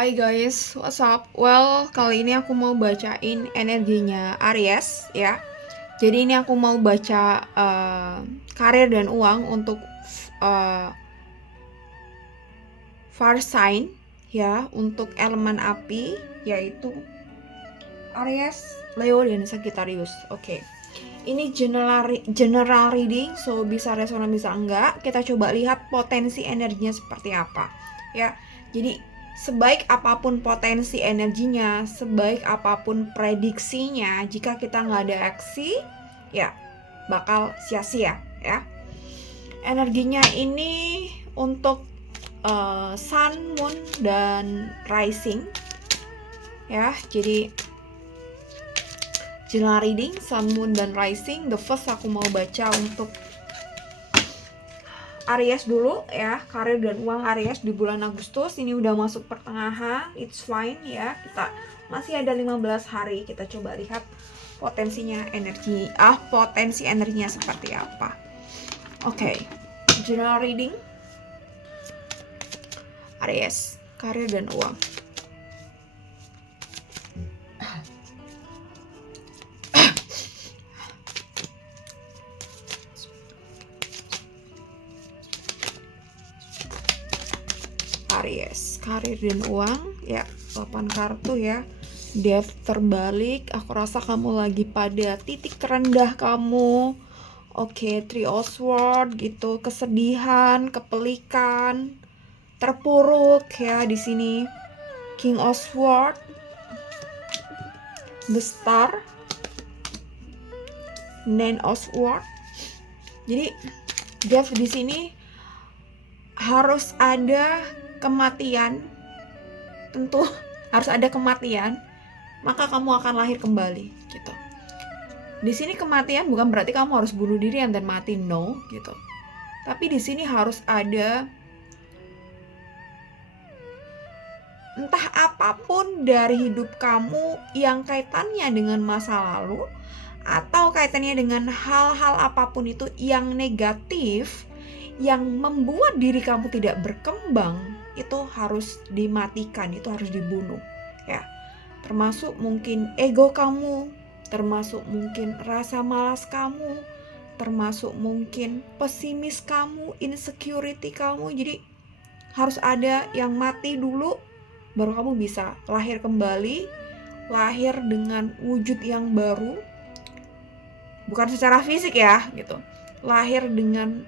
Hai guys, what's up? Well, kali ini aku mau bacain energinya Aries ya. Jadi ini aku mau baca karir dan uang untuk uh, fire sign ya, untuk elemen api yaitu Aries, Leo dan Sagittarius. Oke. Ini general reading, so bisa resonan bisa enggak. Kita coba lihat potensi energinya seperti apa ya. Jadi sebaik apapun potensi energinya, sebaik apapun prediksinya, jika kita nggak ada aksi, ya bakal sia-sia ya. Energinya ini untuk Sun, Moon, dan Rising ya. Jadi general reading Sun, Moon, dan Rising. The first aku mau baca untuk Aries dulu ya, karir dan uang Aries di bulan Agustus. Ini udah masuk pertengahan, it's fine ya. Kita masih ada 15 hari. Kita coba lihat potensi energinya seperti apa. Oke. General reading Aries, karir dan uang. Aries, karir dan uang ya, 8 kartu ya. Death terbalik, aku rasa kamu lagi pada titik terendah kamu. Oke, Three of Swords gitu, kesedihan, kepelikan, terpuruk ya di sini. King of Swords, The Star, Nine of Swords. Jadi Death di sini harus ada kematian, tentu harus ada kematian, maka kamu akan lahir kembali gitu. Di sini kematian bukan berarti kamu harus bunuh diri dan mati, no gitu. Tapi di sini harus ada entah apapun dari hidup kamu yang kaitannya dengan masa lalu atau kaitannya dengan hal-hal apapun itu yang negatif, yang membuat diri kamu tidak berkembang, itu harus dimatikan, itu harus dibunuh ya. Termasuk mungkin ego kamu, termasuk mungkin rasa malas kamu, termasuk mungkin pesimis kamu, insecurity kamu. Jadi harus ada yang mati dulu, baru kamu bisa lahir kembali, lahir dengan wujud yang baru, bukan secara fisik ya gitu, lahir dengan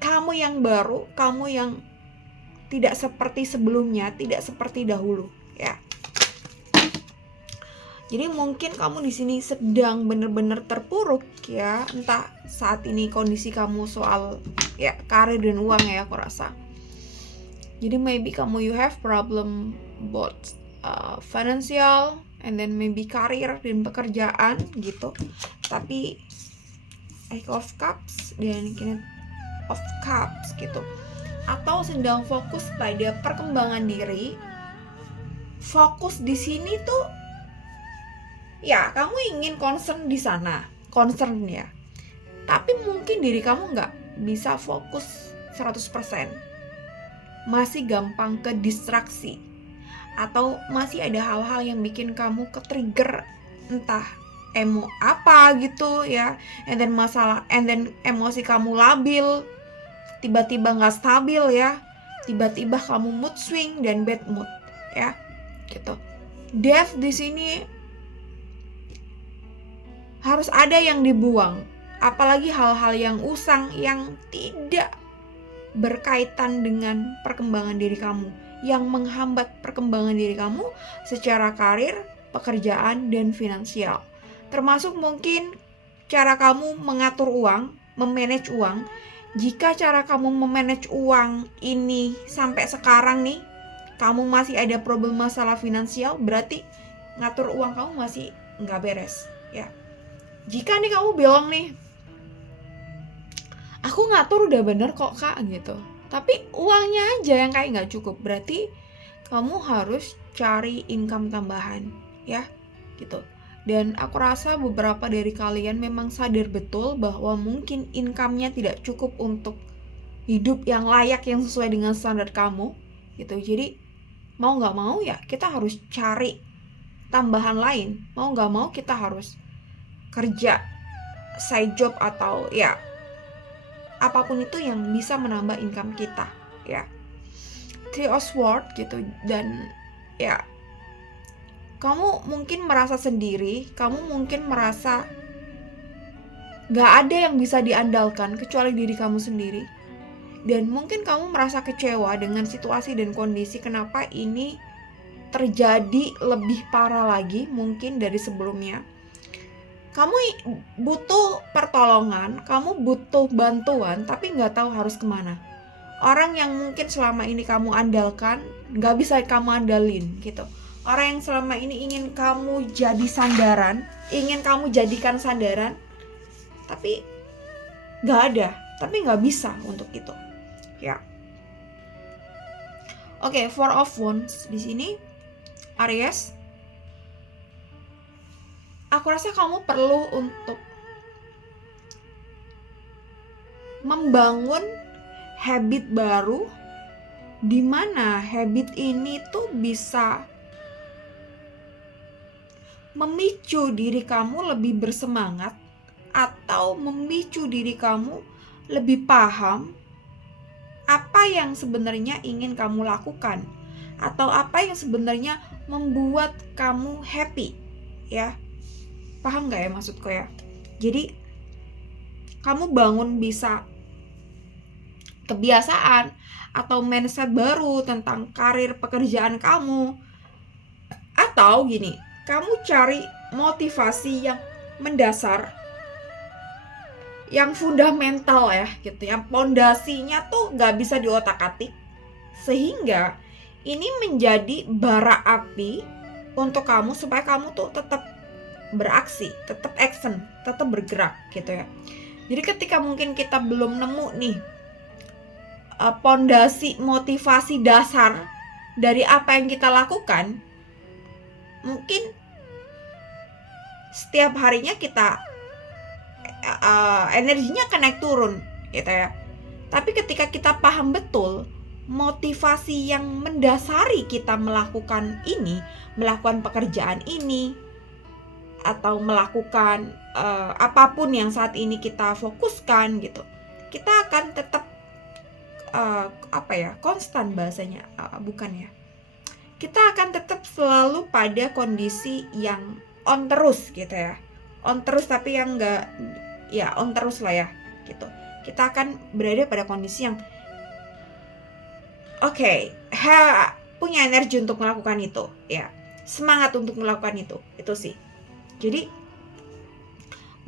kamu yang baru, kamu yang tidak seperti sebelumnya, tidak seperti dahulu ya. Jadi mungkin kamu di sini sedang benar-benar terpuruk ya, entah saat ini kondisi kamu soal ya karir dan uang ya, aku rasa. Jadi maybe you have problem both financial and then maybe karir dan pekerjaan gitu. Tapi Eight of Cups dan King of Cups gitu, atau sedang fokus pada perkembangan diri. Fokus di sini tuh ya, kamu ingin concern di sana, concern ya. Tapi mungkin diri kamu nggak bisa fokus 100%. Masih gampang ke distraksi, atau masih ada hal-hal yang bikin kamu ke trigger, entah emo apa gitu ya, and then emosi kamu labil, tiba-tiba nggak stabil ya, tiba-tiba kamu mood swing dan bad mood ya gitu. Death di sini harus ada yang dibuang, apalagi hal-hal yang usang yang tidak berkaitan dengan perkembangan diri kamu, yang menghambat perkembangan diri kamu secara karir, pekerjaan, dan finansial. Termasuk mungkin cara kamu mengatur uang, memanage uang. Jika cara kamu memanage uang ini sampai sekarang nih, kamu masih ada problem masalah finansial, berarti ngatur uang kamu masih nggak beres ya. Jika nih kamu bilang nih, aku ngatur udah bener kok kak gitu, tapi uangnya aja yang kayak nggak cukup, berarti kamu harus cari income tambahan ya gitu. Dan aku rasa beberapa dari kalian memang sadar betul bahwa mungkin income-nya tidak cukup untuk hidup yang layak, yang sesuai dengan standar kamu gitu. Jadi mau nggak mau ya kita harus cari tambahan lain. Mau nggak mau kita harus kerja side job atau ya apapun itu yang bisa menambah income kita ya. Three of Swords gitu. Dan ya kamu mungkin merasa sendiri, kamu mungkin merasa gak ada yang bisa diandalkan kecuali diri kamu sendiri. Dan mungkin kamu merasa kecewa dengan situasi dan kondisi kenapa ini terjadi lebih parah lagi mungkin dari sebelumnya. Kamu butuh pertolongan, kamu butuh bantuan, tapi gak tahu harus kemana. Orang yang mungkin selama ini kamu andalkan, gak bisa kamu andalin gitu. Orang yang selama ini ingin kamu jadi sandaran, ingin kamu jadikan sandaran, tapi gak ada, tapi gak bisa untuk itu ya. Oke, Four of Wands di sini Aries, aku rasa kamu perlu untuk membangun habit baru, di mana habit ini tuh bisa memicu diri kamu lebih bersemangat atau memicu diri kamu lebih paham apa yang sebenarnya ingin kamu lakukan atau apa yang sebenarnya membuat kamu happy ya. Paham gak ya maksudku ya? Jadi kamu bangun bisa kebiasaan atau mindset baru tentang karir pekerjaan kamu. Atau gini, kamu cari motivasi yang mendasar, yang fundamental ya gitu, yang pondasinya tuh gak bisa diotak-atik, sehingga ini menjadi bara api untuk kamu supaya kamu tuh tetap beraksi, tetap action, tetap bergerak gitu ya. Jadi ketika mungkin kita belum nemu nih pondasi motivasi dasar dari apa yang kita lakukan, mungkin setiap harinya kita energinya akan naik turun gitu ya. Tapi ketika kita paham betul motivasi yang mendasari kita melakukan ini, melakukan pekerjaan ini, atau melakukan apapun yang saat ini kita fokuskan gitu, kita akan tetap konstan bahasanya, bukan ya, kita akan tetap selalu pada kondisi yang on terus gitu ya, on terus tapi yang enggak ya on terus lah ya gitu. Kita akan berada pada kondisi yang punya energi untuk melakukan itu ya, semangat untuk melakukan itu sih. Jadi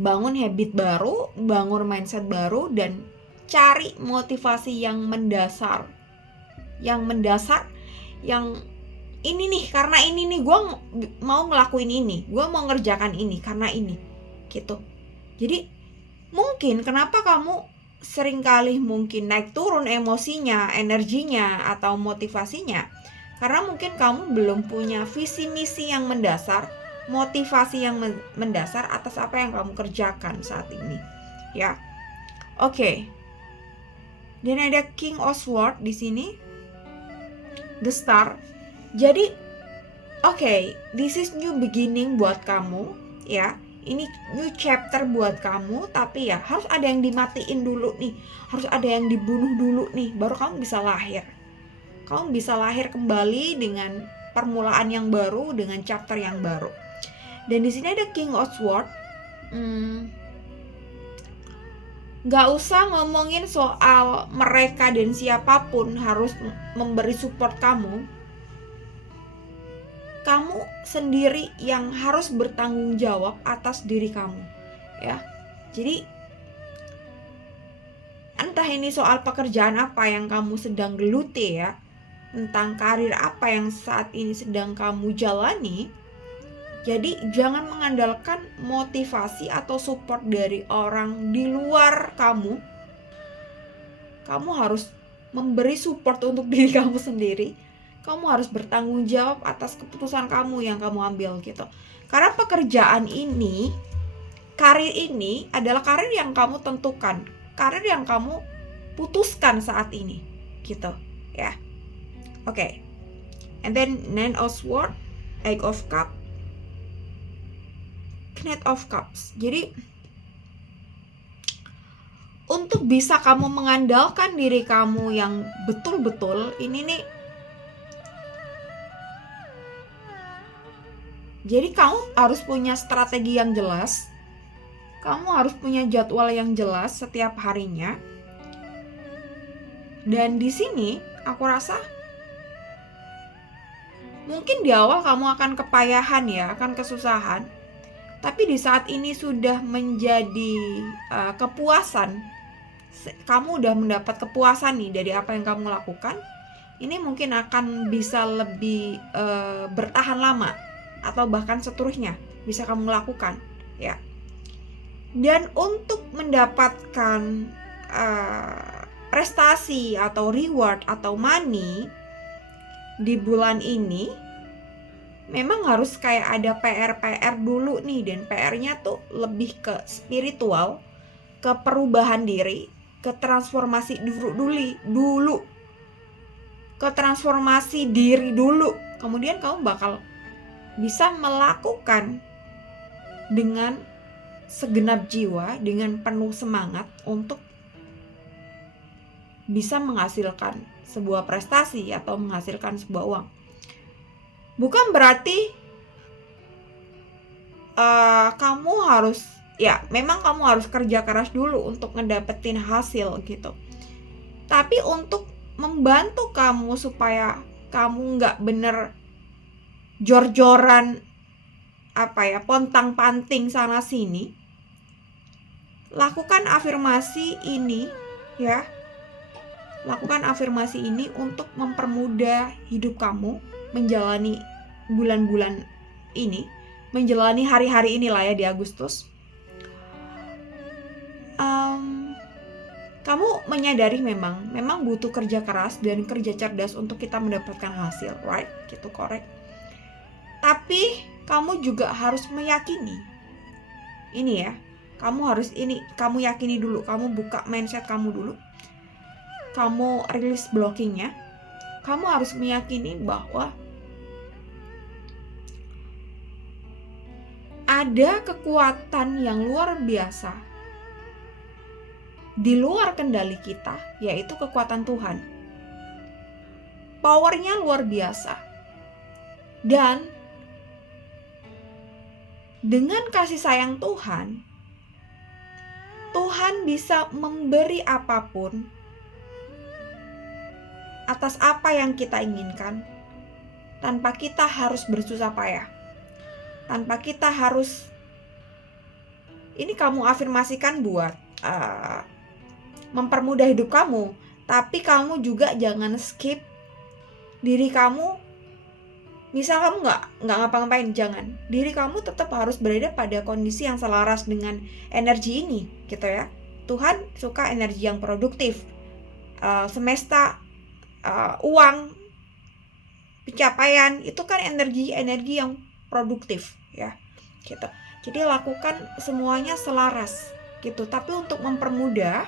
bangun habit baru, bangun mindset baru, dan cari motivasi yang mendasar, yang ini nih, karena ini nih gue mau ngelakuin ini, gue mau ngerjakan ini karena ini gitu. Jadi mungkin kenapa kamu seringkali mungkin naik turun emosinya, energinya, atau motivasinya, karena mungkin kamu belum punya visi misi yang mendasar, motivasi yang mendasar atas apa yang kamu kerjakan saat ini ya. Oke. Dan ada King of Swords di sini, The Star. Jadi this is new beginning buat kamu ya. Ini new chapter buat kamu, tapi ya harus ada yang dimatiin dulu nih, harus ada yang dibunuh dulu nih, baru kamu bisa lahir. Kamu bisa lahir kembali dengan permulaan yang baru, dengan chapter yang baru. Dan di sini ada King of Swords. Gak usah ngomongin soal mereka dan siapapun harus memberi support kamu. Kamu sendiri yang harus bertanggung jawab atas diri kamu ya. Jadi entah ini soal pekerjaan apa yang kamu sedang geluti ya, tentang karir apa yang saat ini sedang kamu jalani. Jadi jangan mengandalkan motivasi atau support dari orang di luar kamu. Kamu harus memberi support untuk diri kamu sendiri. Kamu harus bertanggung jawab atas keputusan kamu yang kamu ambil gitu. Karena pekerjaan ini, karir ini adalah karir yang kamu tentukan, karir yang kamu putuskan saat ini gitu ya. Oke. And then Nine of Swords, Eight of Cups, Knight of Cups. Jadi untuk bisa kamu mengandalkan diri kamu yang betul-betul, ini nih, jadi kamu harus punya strategi yang jelas. Kamu harus punya jadwal yang jelas setiap harinya. Dan di sini aku rasa mungkin di awal kamu akan kepayahan ya, akan kesusahan. Tapi di saat ini sudah menjadi kepuasan. Kamu udah mendapat kepuasan nih dari apa yang kamu lakukan. Ini mungkin akan bisa lebih bertahan lama atau bahkan seterusnya bisa kamu lakukan ya. Dan untuk mendapatkan prestasi atau reward atau money di bulan ini, memang harus kayak ada PR dulu nih. Dan PR-nya tuh lebih ke spiritual, ke perubahan diri, ke transformasi dulu, ke transformasi diri dulu. Kemudian kamu bakal bisa melakukan dengan segenap jiwa, dengan penuh semangat untuk bisa menghasilkan sebuah prestasi atau menghasilkan sebuah uang. Bukan berarti kamu harus, ya memang kamu harus kerja keras dulu untuk ngedapetin hasil gitu. Tapi untuk membantu kamu supaya kamu gak bener jor-joran pontang-panting sana sini, lakukan afirmasi ini ya. Lakukan afirmasi ini untuk mempermudah hidup kamu menjalani bulan-bulan ini, menjalani hari-hari inilah ya di Agustus. Kamu menyadari memang butuh kerja keras dan kerja cerdas untuk kita mendapatkan hasil, right? Gitu, correct. Tapi kamu juga harus meyakini. Ini ya, kamu yakini dulu, kamu buka mindset kamu dulu. Kamu release blockingnya. Kamu harus meyakini bahwa ada kekuatan yang luar biasa di luar kendali kita, yaitu kekuatan Tuhan. Powernya luar biasa. Dan dengan kasih sayang Tuhan, Tuhan bisa memberi apapun atas apa yang kita inginkan, tanpa kita harus bersusah payah, tanpa kita harus, ini kamu afirmasikan buat mempermudah hidup kamu. Tapi kamu juga jangan skip diri kamu. Misal kamu nggak ngapa-ngapain, jangan. Diri kamu tetap harus berada pada kondisi yang selaras dengan energi ini, gitu ya. Tuhan suka energi yang produktif. Semesta, uang, pencapaian itu kan energi yang produktif ya, gitu. Jadi lakukan semuanya selaras gitu. Tapi untuk mempermudah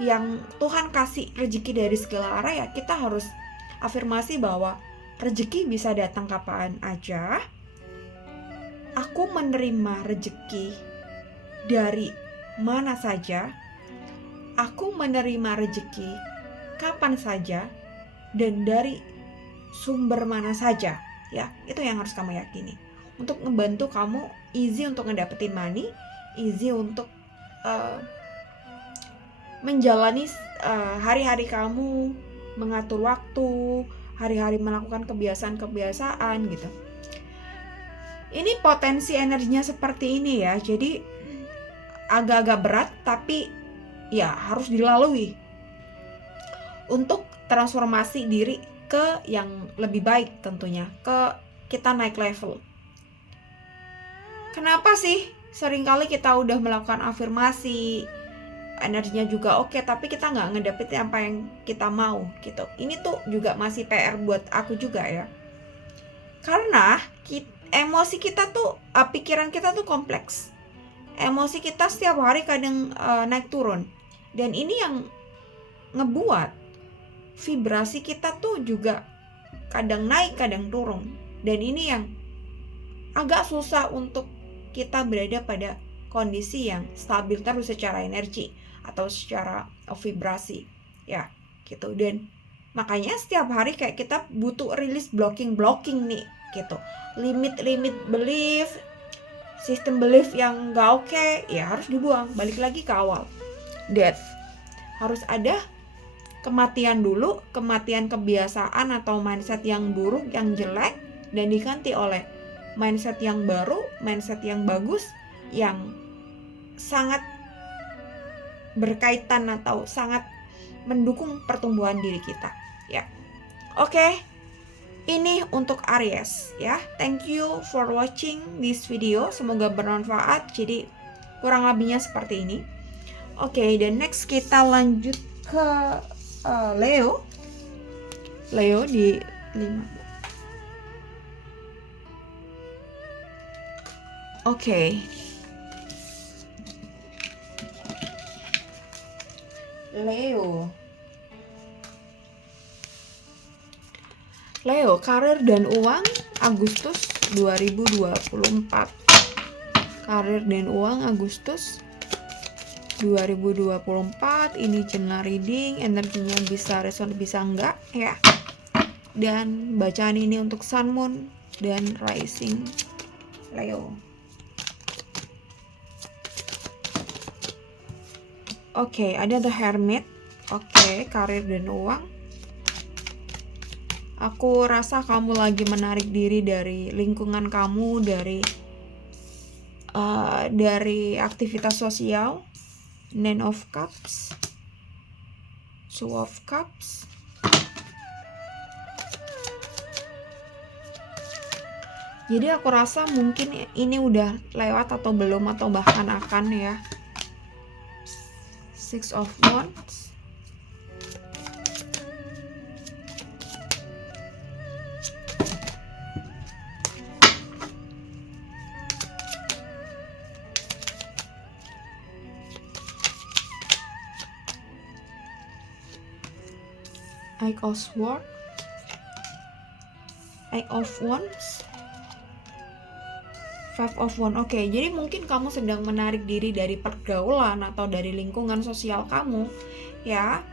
yang Tuhan kasih rezeki dari segala arah ya, kita harus afirmasi bahwa rezeki bisa datang kapan aja. Aku menerima rezeki dari mana saja. Aku menerima rezeki kapan saja dan dari sumber mana saja ya. Itu yang harus kamu yakini untuk ngebantu kamu easy untuk ngedapetin money, easy untuk menjalani hari-hari kamu, mengatur waktu, hari-hari melakukan kebiasaan-kebiasaan gitu. Ini potensi energinya seperti ini ya. Jadi agak-agak berat, tapi ya harus dilalui untuk transformasi diri ke yang lebih baik tentunya, ke kita naik level. Kenapa sih seringkali kita udah melakukan afirmasi, energinya juga oke, tapi kita nggak ngedapetin apa yang kita mau gitu. Ini tuh juga masih PR buat aku juga ya. Karena emosi kita tuh, pikiran kita tuh kompleks. Emosi kita setiap hari kadang naik turun. Dan ini yang ngebuat vibrasi kita tuh juga kadang naik, kadang turun. Dan ini yang agak susah untuk kita berada pada kondisi yang stabil terus secara energi atau secara vibrasi, ya gitu. Dan makanya setiap hari kayak kita butuh rilis blocking nih gitu. Limit belief, sistem belief yang gak oke, ya harus dibuang, balik lagi ke awal. Death, harus ada kematian dulu, kematian kebiasaan atau mindset yang buruk, yang jelek, dan diganti oleh mindset yang baru, mindset yang bagus, yang sangat berkaitan atau sangat mendukung pertumbuhan diri kita, ya. Oke. Ini untuk Aries, ya. Thank you for watching this video. Semoga bermanfaat. Jadi kurang lebihnya seperti ini. Oke, dan next kita lanjut ke Leo. Leo di 5. Oke. Leo, karir dan uang Agustus 2024. Karir dan uang Agustus 2024. Ini general reading, energinya bisa reson bisa enggak, ya. Dan bacaan ini untuk Sun, Moon, dan Rising Leo. Oke, ada The Hermit. Oke, karir dan uang. Aku rasa kamu lagi menarik diri dari lingkungan kamu, dari aktivitas sosial. Nine of Cups, Two of Cups. Jadi aku rasa mungkin ini udah lewat atau belum, atau bahkan akan, ya. Six of Wands. Eight of Swords, Eight of Wands, Five of Wands. Oke, jadi mungkin kamu sedang menarik diri dari pergaulan atau dari lingkungan sosial kamu, ya.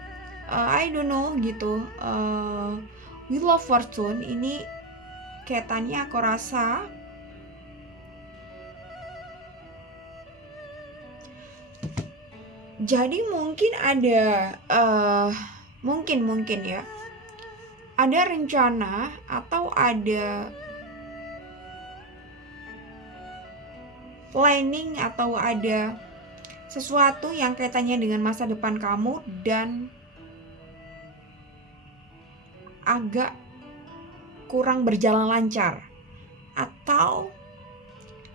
I don't know gitu. Wheel of Fortune ini kaitannya aku rasa jadi mungkin ada mungkin ya, ada rencana atau ada planning atau ada sesuatu yang kaitannya dengan masa depan kamu dan agak kurang berjalan lancar, atau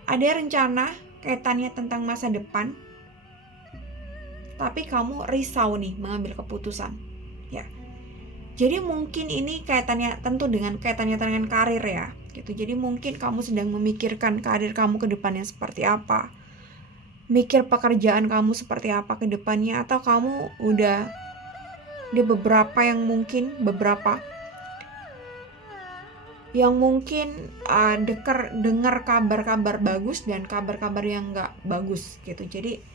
ada rencana kaitannya tentang masa depan tapi kamu risau nih mengambil keputusan, ya. Jadi mungkin ini kaitannya dengan karir, ya gitu. Jadi mungkin kamu sedang memikirkan karir kamu ke depannya seperti apa, mikir pekerjaan kamu seperti apa ke depannya, atau kamu udah di beberapa yang mungkin dengar kabar-kabar bagus dan kabar-kabar yang nggak bagus gitu. Jadi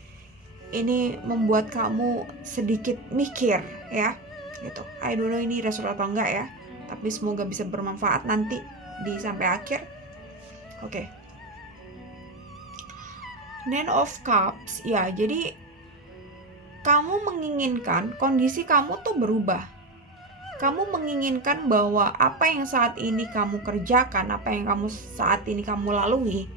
ini membuat kamu sedikit mikir, ya gitu. I don't know ini resulta atau enggak, ya, tapi semoga bisa bermanfaat nanti di sampai akhir. Oke. Nine of Cups, ya. Jadi kamu menginginkan kondisi kamu tuh berubah. Kamu menginginkan bahwa apa yang saat ini kamu kerjakan, apa yang saat ini kamu lalui,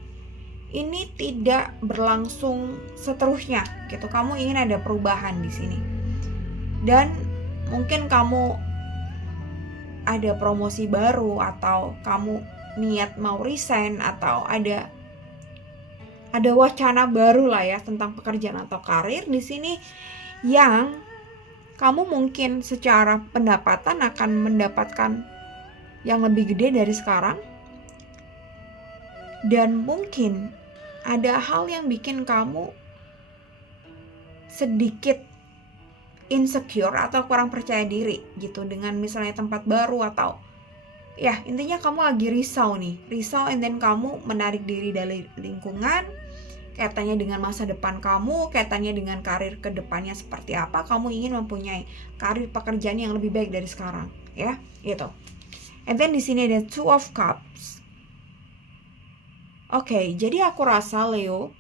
ini tidak berlangsung seterusnya gitu. Kamu ingin ada perubahan di sini. Dan mungkin kamu ada promosi baru, atau kamu niat mau resign, atau ada wacana baru lah, ya, tentang pekerjaan atau karir di sini, yang kamu mungkin secara pendapatan akan mendapatkan yang lebih gede dari sekarang. Dan mungkin ada hal yang bikin kamu sedikit insecure atau kurang percaya diri gitu, dengan misalnya tempat baru atau ya intinya kamu lagi risau and then kamu menarik diri dari lingkungan, kaitannya dengan masa depan kamu, kaitannya dengan karir kedepannya seperti apa, kamu ingin mempunyai karir pekerjaan yang lebih baik dari sekarang, ya, gitu. And then di sini ada Two of Cups. Oke, jadi aku rasa Leo,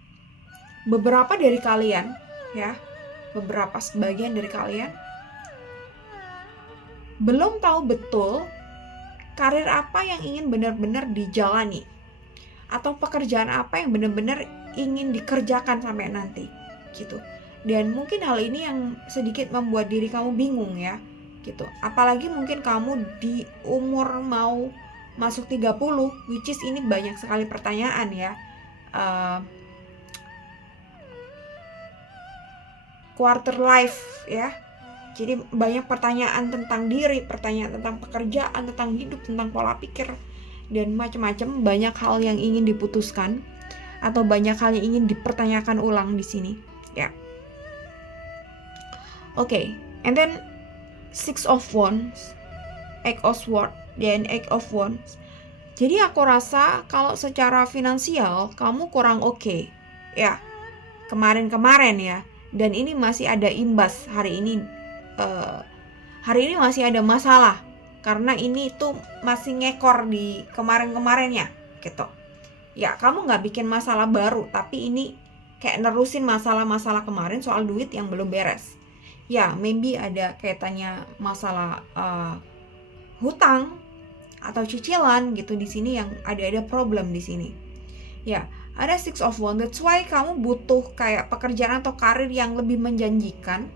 beberapa dari kalian, ya, beberapa sebagian dari kalian belum tahu betul karir apa yang ingin benar-benar dijalani, atau pekerjaan apa yang benar-benar ingin dikerjakan sampai nanti, gitu. Dan mungkin hal ini yang sedikit membuat diri kamu bingung, ya, gitu. Apalagi mungkin kamu di umur mau masuk 30, which is ini banyak sekali pertanyaan, ya. Quarter life, ya. Jadi banyak pertanyaan tentang diri, pertanyaan tentang pekerjaan, tentang hidup, tentang pola pikir, dan macam-macam. Banyak hal yang ingin diputuskan atau banyak hal yang ingin dipertanyakan ulang di sini, ya. Oke, and then Six of Wands, Eight of Swords, dan Eight of Wands. Jadi aku rasa kalau secara finansial kamu kurang oke, ya. Kemarin-kemarin, ya. Dan ini masih ada imbas hari ini masih ada masalah karena ini tuh masih ngekor di kemarin-kemarinnya, gitu. Ya, kamu nggak bikin masalah baru, tapi ini kayak nerusin masalah-masalah kemarin soal duit yang belum beres. Ya, maybe ada kaitannya masalah hutang atau cicilan gitu di sini, yang ada problem di sini. Ya, ada Six of Wands. That's why kamu butuh kayak pekerjaan atau karir yang lebih menjanjikan,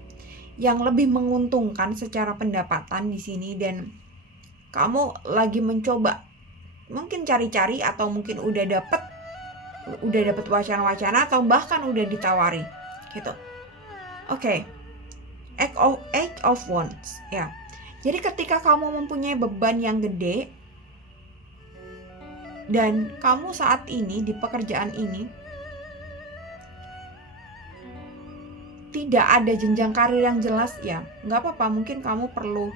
yang lebih menguntungkan secara pendapatan di sini, dan kamu lagi mencoba mungkin cari-cari atau mungkin udah dapet wacana-wacana atau bahkan udah ditawari, gitu. Oke. Eight of Wands, ya. Jadi ketika kamu mempunyai beban yang gede dan kamu saat ini di pekerjaan ini tidak ada jenjang karir yang jelas, ya nggak apa-apa. Mungkin kamu perlu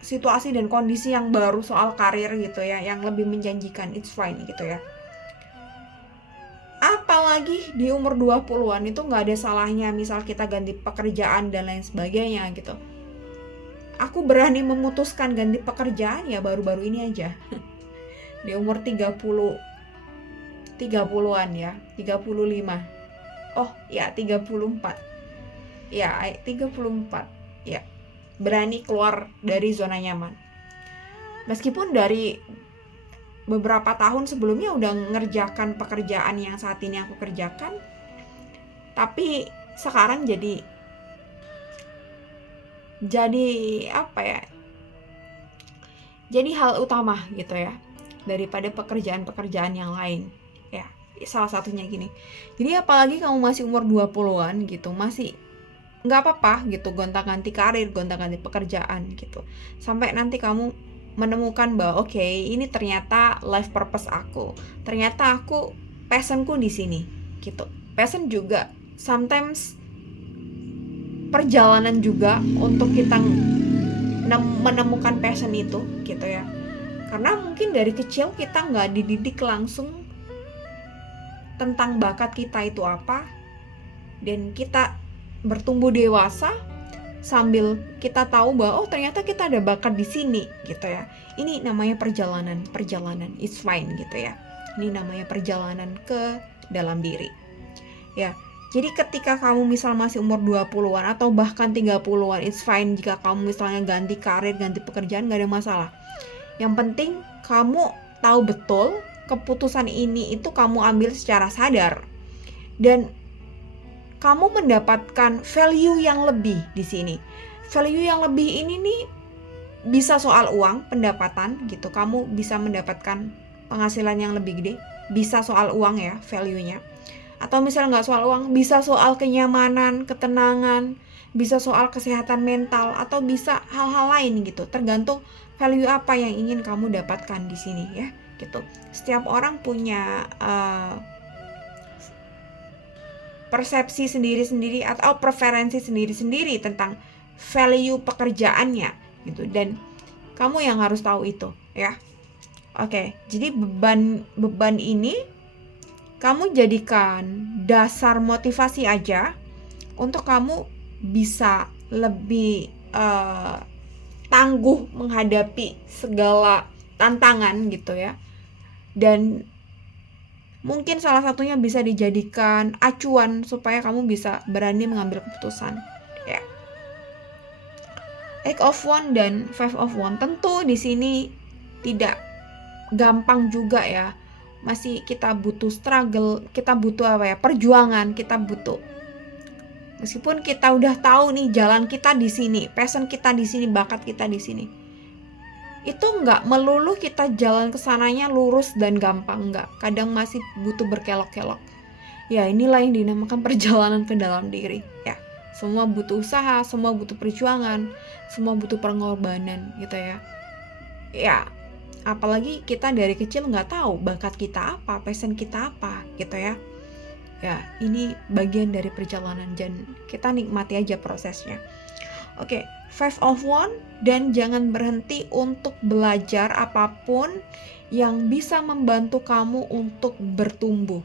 situasi dan kondisi yang baru soal karir, gitu ya, yang lebih menjanjikan. It's fine, gitu ya. Apalagi di umur 20-an itu nggak ada salahnya misal kita ganti pekerjaan dan lain sebagainya, gitu. Aku berani memutuskan ganti pekerjaan ya baru-baru ini aja. Di umur 30-an, ya, 35. Oh, ya 34. Ya, 34. Ya. Berani keluar dari zona nyaman. Meskipun dari beberapa tahun sebelumnya udah ngerjakan pekerjaan yang saat ini aku kerjakan, tapi sekarang jadi apa ya? Jadi hal utama, gitu ya, daripada pekerjaan-pekerjaan yang lain. Ya, salah satunya gini. Jadi apalagi kamu masih umur 20-an gitu, masih nggak apa-apa gitu gonta-ganti karir, gonta-ganti pekerjaan gitu. Sampai nanti kamu menemukan bahwa oke, ini ternyata life purpose aku. Ternyata aku passionku di sini gitu. Passion juga sometimes perjalanan juga untuk kita menemukan passion itu, gitu ya. Karena mungkin dari kecil kita nggak dididik langsung tentang bakat kita itu apa, dan kita bertumbuh dewasa sambil kita tahu bahwa oh ternyata kita ada bakat di sini, gitu ya. Ini namanya perjalanan, it's fine, gitu ya. Ini namanya perjalanan ke dalam diri. Ya, jadi ketika kamu misal masih umur 20-an atau bahkan 30-an, it's fine jika kamu misalnya ganti karir, ganti pekerjaan, gak ada masalah. Yang penting kamu tahu betul keputusan ini itu kamu ambil secara sadar, dan kamu mendapatkan value yang lebih di sini. Value yang lebih ini nih bisa soal uang, pendapatan gitu. Kamu bisa mendapatkan penghasilan yang lebih gede. Bisa soal uang ya, value-nya. Atau misalnya nggak soal uang, bisa soal kenyamanan, ketenangan, bisa soal kesehatan mental, atau bisa hal-hal lain gitu. Tergantung value apa yang ingin kamu dapatkan di sini ya, gitu. Setiap orang punya persepsi sendiri-sendiri atau preferensi sendiri-sendiri tentang value pekerjaannya gitu, dan kamu yang harus tahu itu ya. Oke, jadi beban ini kamu jadikan dasar motivasi aja untuk kamu bisa lebih tangguh menghadapi segala tantangan gitu ya. Dan mungkin salah satunya bisa dijadikan acuan supaya kamu bisa berani mengambil keputusan ya. 8 of Wands dan 5 of Wands tentu di sini tidak gampang juga ya. Masih kita butuh struggle, kita butuh perjuangan, kita butuh. Meskipun kita udah tahu nih jalan kita di sini, passion kita di sini, bakat kita di sini, itu nggak melulu kita jalan kesananya lurus dan gampang, nggak. Kadang masih butuh berkelok-kelok. Ya inilah yang dinamakan perjalanan ke dalam diri ya. Semua butuh usaha, semua butuh perjuangan, semua butuh pengorbanan gitu ya. Ya, apalagi kita dari kecil nggak tahu bakat kita apa, passion kita apa gitu ya. Ya, ini bagian dari perjalanan dan kita nikmati aja prosesnya. Oke, 5 of Wands, dan jangan berhenti untuk belajar apapun yang bisa membantu kamu untuk bertumbuh.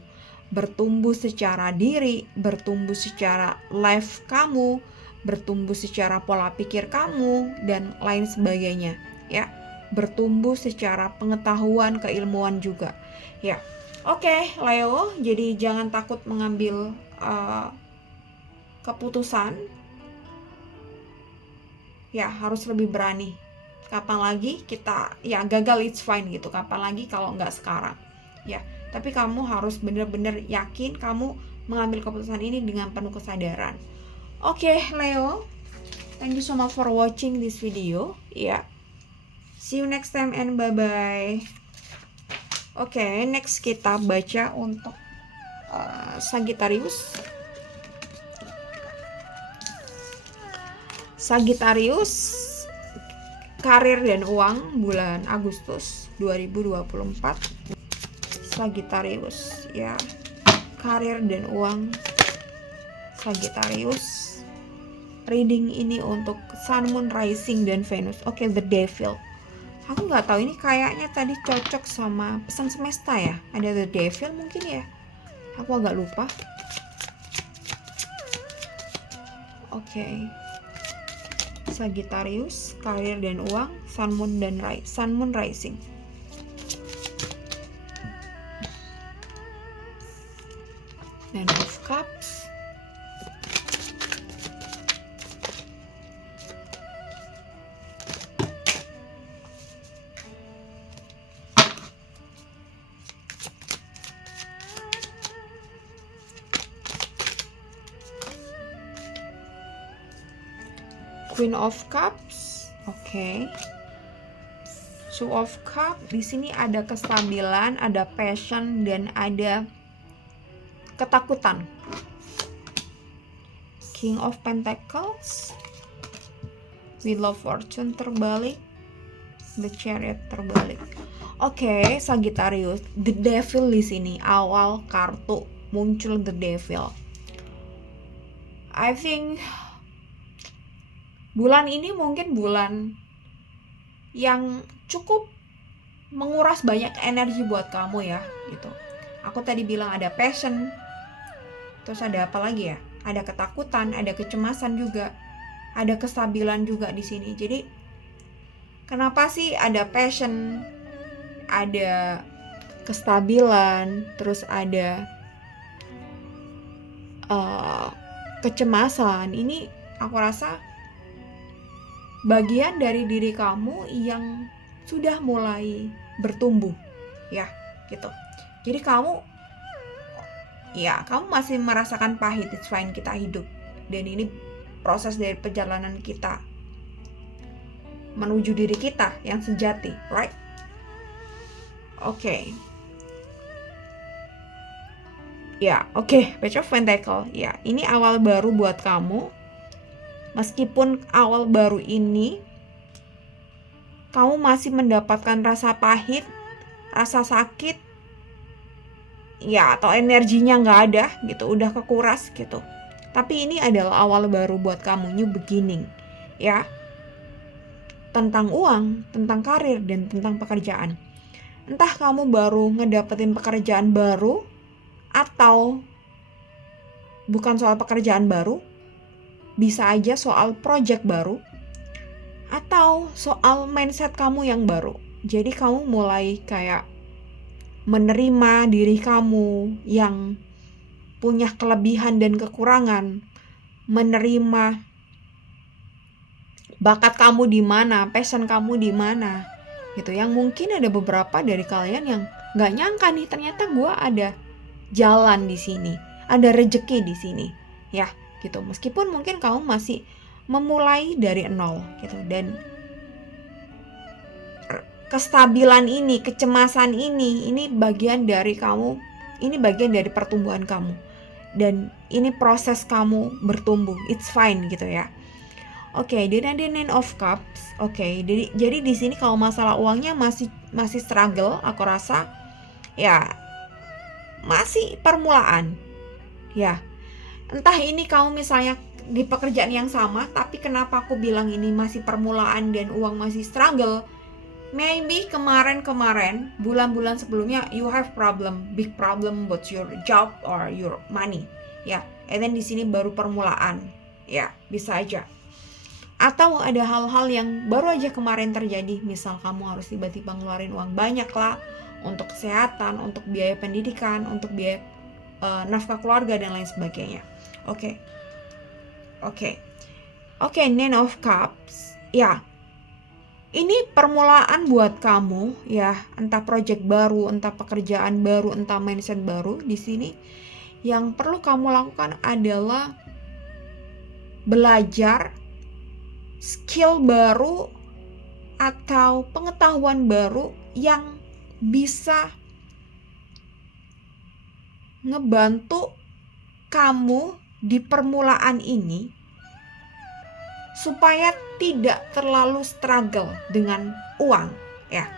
Bertumbuh secara diri, bertumbuh secara life kamu, bertumbuh secara pola pikir kamu, dan lain sebagainya ya. Bertumbuh secara pengetahuan, keilmuan juga ya. Oke, Leo, jadi jangan takut mengambil keputusan ya, harus lebih berani. Kapan lagi kita ya gagal, it's fine gitu. Kapan lagi kalau nggak sekarang ya. Tapi kamu harus benar-benar yakin kamu mengambil keputusan ini dengan penuh kesadaran. Oke, Leo, thank you so much for watching this video ya. See you next time and bye bye. Oke, next kita baca untuk Sagittarius. Sagittarius, karir dan uang bulan Agustus 2024. Sagittarius ya, karir dan uang Sagittarius. Reading ini untuk Sun, Moon, Rising, dan Venus. Oke, The Devil. Aku nggak tahu, ini kayaknya tadi cocok sama pesan semesta ya. Ada The Devil mungkin ya. Aku agak lupa. Oke. Sagittarius, karir dan uang, Sun, Moon, Rising. Nine of Cups. Queen of Cups, oke. Two of Cups, di sini ada kestabilan, ada passion, dan ada ketakutan. King of Pentacles, Wheel of Fortune terbalik, The Chariot terbalik. Oke, Sagittarius, The Devil di sini awal kartu muncul The Devil. I think bulan ini mungkin bulan yang cukup menguras banyak energi buat kamu ya, gitu. Aku tadi bilang ada passion, terus ada apa lagi ya? Ada ketakutan, ada kecemasan juga, ada kestabilan juga di sini. Jadi kenapa sih ada passion, ada kestabilan, terus ada kecemasan? Ini aku rasa bagian dari diri kamu yang sudah mulai bertumbuh ya, gitu. Jadi kamu masih merasakan pahit, it's fine, kita hidup, dan ini proses dari perjalanan kita menuju diri kita yang sejati, right? Oke. Ya, oke. Page of Pentacles. Ya, ini awal baru buat kamu. Meskipun awal baru ini kamu masih mendapatkan rasa pahit, rasa sakit, ya, atau energinya nggak ada gitu, udah kekuras gitu. Tapi ini adalah awal baru buat kamu, new beginning ya, tentang uang, tentang karir, dan tentang pekerjaan. Entah kamu baru ngedapetin pekerjaan baru, atau bukan soal pekerjaan baru, bisa aja soal project baru, atau soal mindset kamu yang baru. Jadi kamu mulai kayak menerima diri kamu yang punya kelebihan dan kekurangan, menerima bakat kamu di mana, passion kamu di mana, gitu. Yang mungkin ada beberapa dari kalian yang nggak nyangka nih, ternyata gue ada jalan di sini, ada rejeki di sini, ya, gitu. Meskipun mungkin kamu masih memulai dari nol, gitu. Dan kestabilan ini, kecemasan ini bagian dari kamu, ini bagian dari pertumbuhan kamu, dan ini proses kamu bertumbuh. It's fine, gitu ya. Oke, di Nine of Cups. Oke, jadi di sini kalau masalah uangnya masih struggle, aku rasa ya masih permulaan. Ya. Entah ini kamu misalnya di pekerjaan yang sama, tapi kenapa aku bilang ini masih permulaan dan uang masih struggle? Maybe kemarin bulan-bulan sebelumnya you have big problem with your job or your money. Ya, and then di sini baru permulaan. Ya, bisa aja. Atau ada hal-hal yang baru aja kemarin terjadi, misal kamu harus tiba-tiba ngeluarin uang banyak lah untuk kesehatan, untuk biaya pendidikan, untuk biaya nafkah keluarga dan lain sebagainya. Oke, Nine of Cups. Ya, ini permulaan buat kamu ya, entah project baru, entah pekerjaan baru, entah mindset baru. Di sini yang perlu kamu lakukan adalah belajar skill baru atau pengetahuan baru yang bisa ngebantu kamu di permulaan ini supaya tidak terlalu struggle dengan uang, ya.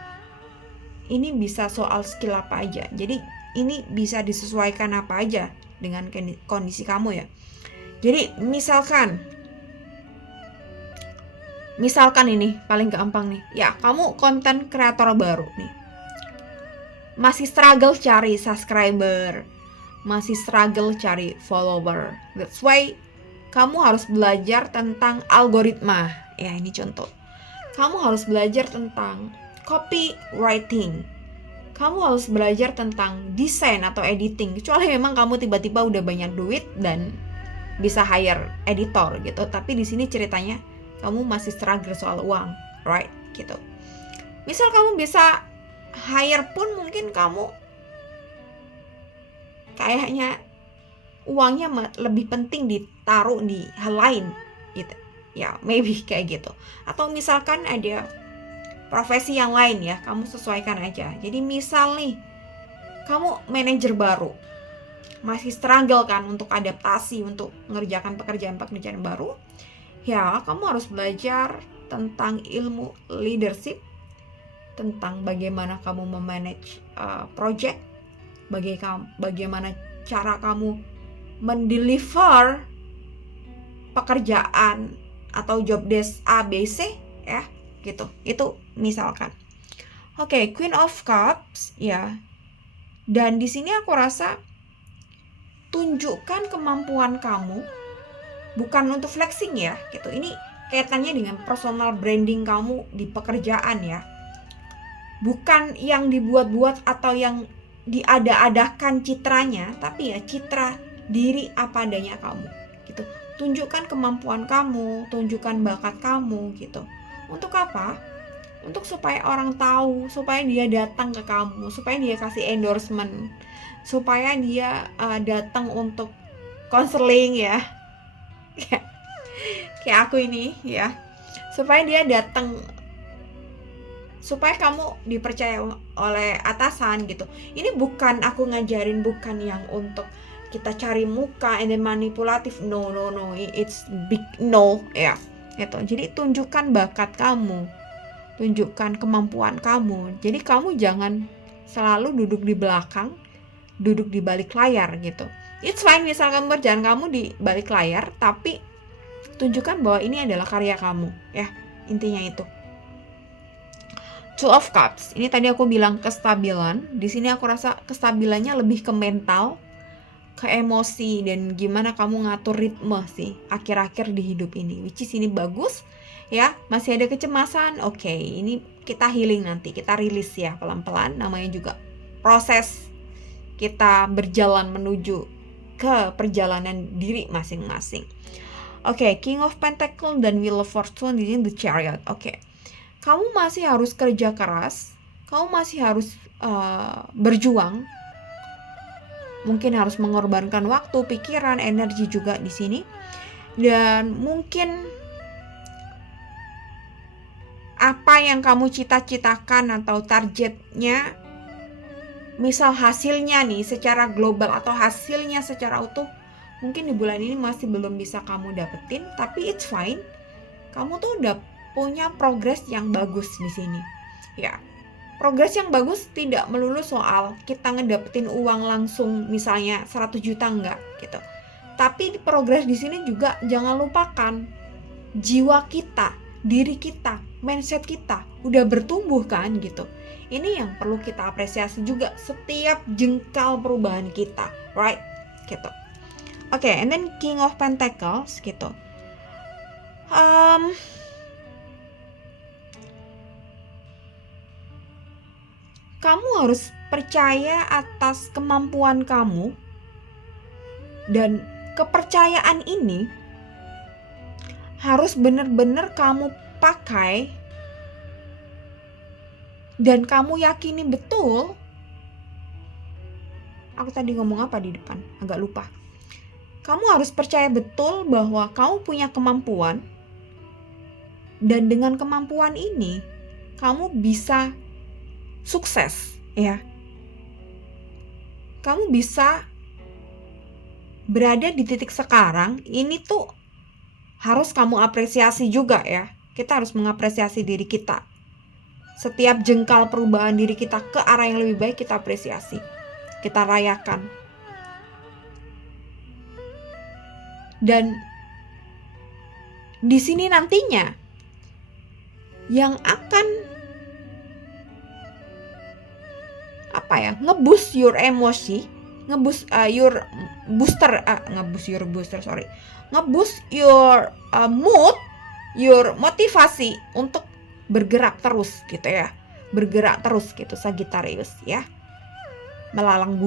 Ini bisa soal skill apa aja. Jadi ini bisa disesuaikan apa aja dengan kondisi kamu, ya. Jadi misalkan ini paling gampang nih, ya, kamu konten kreator baru nih, masih struggle cari subscriber, masih struggle cari follower. That's why kamu harus belajar tentang algoritma. Ya, ini contoh. Kamu harus belajar tentang copywriting. Kamu harus belajar tentang desain atau editing. Kecuali memang kamu tiba-tiba udah banyak duit dan bisa hire editor gitu. Tapi di sini ceritanya kamu masih struggle soal uang, right? Gitu. Misal kamu bisa hire pun mungkin kamu kayaknya uangnya lebih penting ditaruh di hal lain gitu. Ya, maybe kayak gitu. Atau misalkan ada profesi yang lain, ya, kamu sesuaikan aja. Jadi misal nih, kamu manajer baru, masih struggle kan untuk adaptasi, untuk mengerjakan pekerjaan-pekerjaan baru. Ya, kamu harus belajar tentang ilmu leadership, tentang bagaimana kamu memanage project, bagaimana cara kamu mendeliver pekerjaan atau job desk A, B, C, ya, gitu. Itu misalkan. Oke, Queen of Cups, ya. Dan di sini aku rasa tunjukkan kemampuan kamu, bukan untuk flexing, ya, gitu. Ini kaitannya dengan personal branding kamu di pekerjaan, ya. Bukan yang dibuat-buat atau yang diada-adakan citranya, tapi ya citra diri apa adanya kamu, gitu. Tunjukkan kemampuan kamu, tunjukkan bakat kamu, gitu. Untuk apa? Untuk supaya orang tahu, supaya dia datang ke kamu, supaya dia kasih endorsement, supaya dia datang untuk konseling, ya. Kayak aku ini, ya. Supaya dia datang, supaya kamu dipercaya oleh atasan, gitu. Ini bukan aku ngajarin, bukan yang untuk kita cari muka and then manipulatif. No, it's big no, ya. Gitu. Jadi tunjukkan bakat kamu, tunjukkan kemampuan kamu. Jadi kamu jangan selalu duduk di belakang, duduk di balik layar, gitu. It's fine misalkan pekerjaan kamu di balik layar, tapi Tunjukkan bahwa ini adalah karya kamu, ya. Intinya itu. Two of Cups. Ini tadi aku bilang kestabilan. Di sini aku rasa kestabilannya lebih ke mental, ke emosi, dan gimana kamu ngatur ritme sih akhir-akhir di hidup ini. Which is ini bagus, ya. Masih ada kecemasan. Oke, ini kita healing nanti. Kita rilis ya pelan-pelan. Namanya juga proses kita berjalan menuju ke perjalanan diri masing-masing. Oke, King of Pentacle dan Wheel of Fortune ini The Chariot. Oke, kamu masih harus kerja keras, kamu masih harus berjuang, mungkin harus mengorbankan waktu, pikiran, energi juga di sini, dan mungkin apa yang kamu cita-citakan atau targetnya, misal hasilnya nih secara global atau hasilnya secara utuh, mungkin di bulan ini masih belum bisa kamu dapetin, tapi it's fine. Kamu tuh udah punya progres yang bagus di sini. Ya, progres yang bagus tidak melulu soal kita ngedapetin uang langsung, misalnya 100 juta enggak gitu. Tapi progres di sini juga jangan lupakan jiwa kita, diri kita, mindset kita udah bertumbuh kan gitu. Ini yang perlu kita apresiasi juga, setiap jengkal perubahan kita, right? Gitu. Oke, and then King of Pentacles gitu. Kamu harus percaya atas kemampuan kamu, dan kepercayaan ini harus benar-benar kamu pakai dan kamu yakini betul. Aku tadi ngomong apa di depan? Agak lupa. Kamu harus percaya betul bahwa kamu punya kemampuan, dan dengan kemampuan ini kamu bisa sukses, ya. Kamu bisa berada di titik sekarang. Ini tuh harus kamu apresiasi juga, ya. Kita harus mengapresiasi diri kita. Setiap jengkal perubahan diri kita ke arah yang lebih baik kita apresiasi, kita rayakan. Dan di sini nantinya yang akan ngeboost your emosi, ngeboost your mood, your motivasi untuk bergerak terus gitu ya, bergerak terus gitu Sagittarius ya, melalang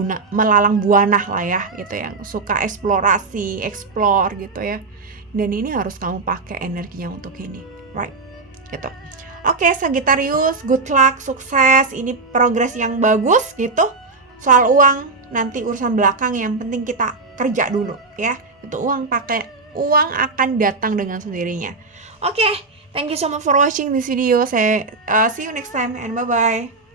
buana lah ya gitu, yang suka eksplorasi, explore gitu ya. Dan ini harus kamu pakai energinya untuk ini, right? Gitu. Oke, Sagittarius, good luck, sukses. Ini progres yang bagus gitu. Soal uang nanti urusan belakang, yang penting kita kerja dulu ya. Itu uang akan datang dengan sendirinya. Oke, thank you so much for watching this video. Saya see you next time and bye bye.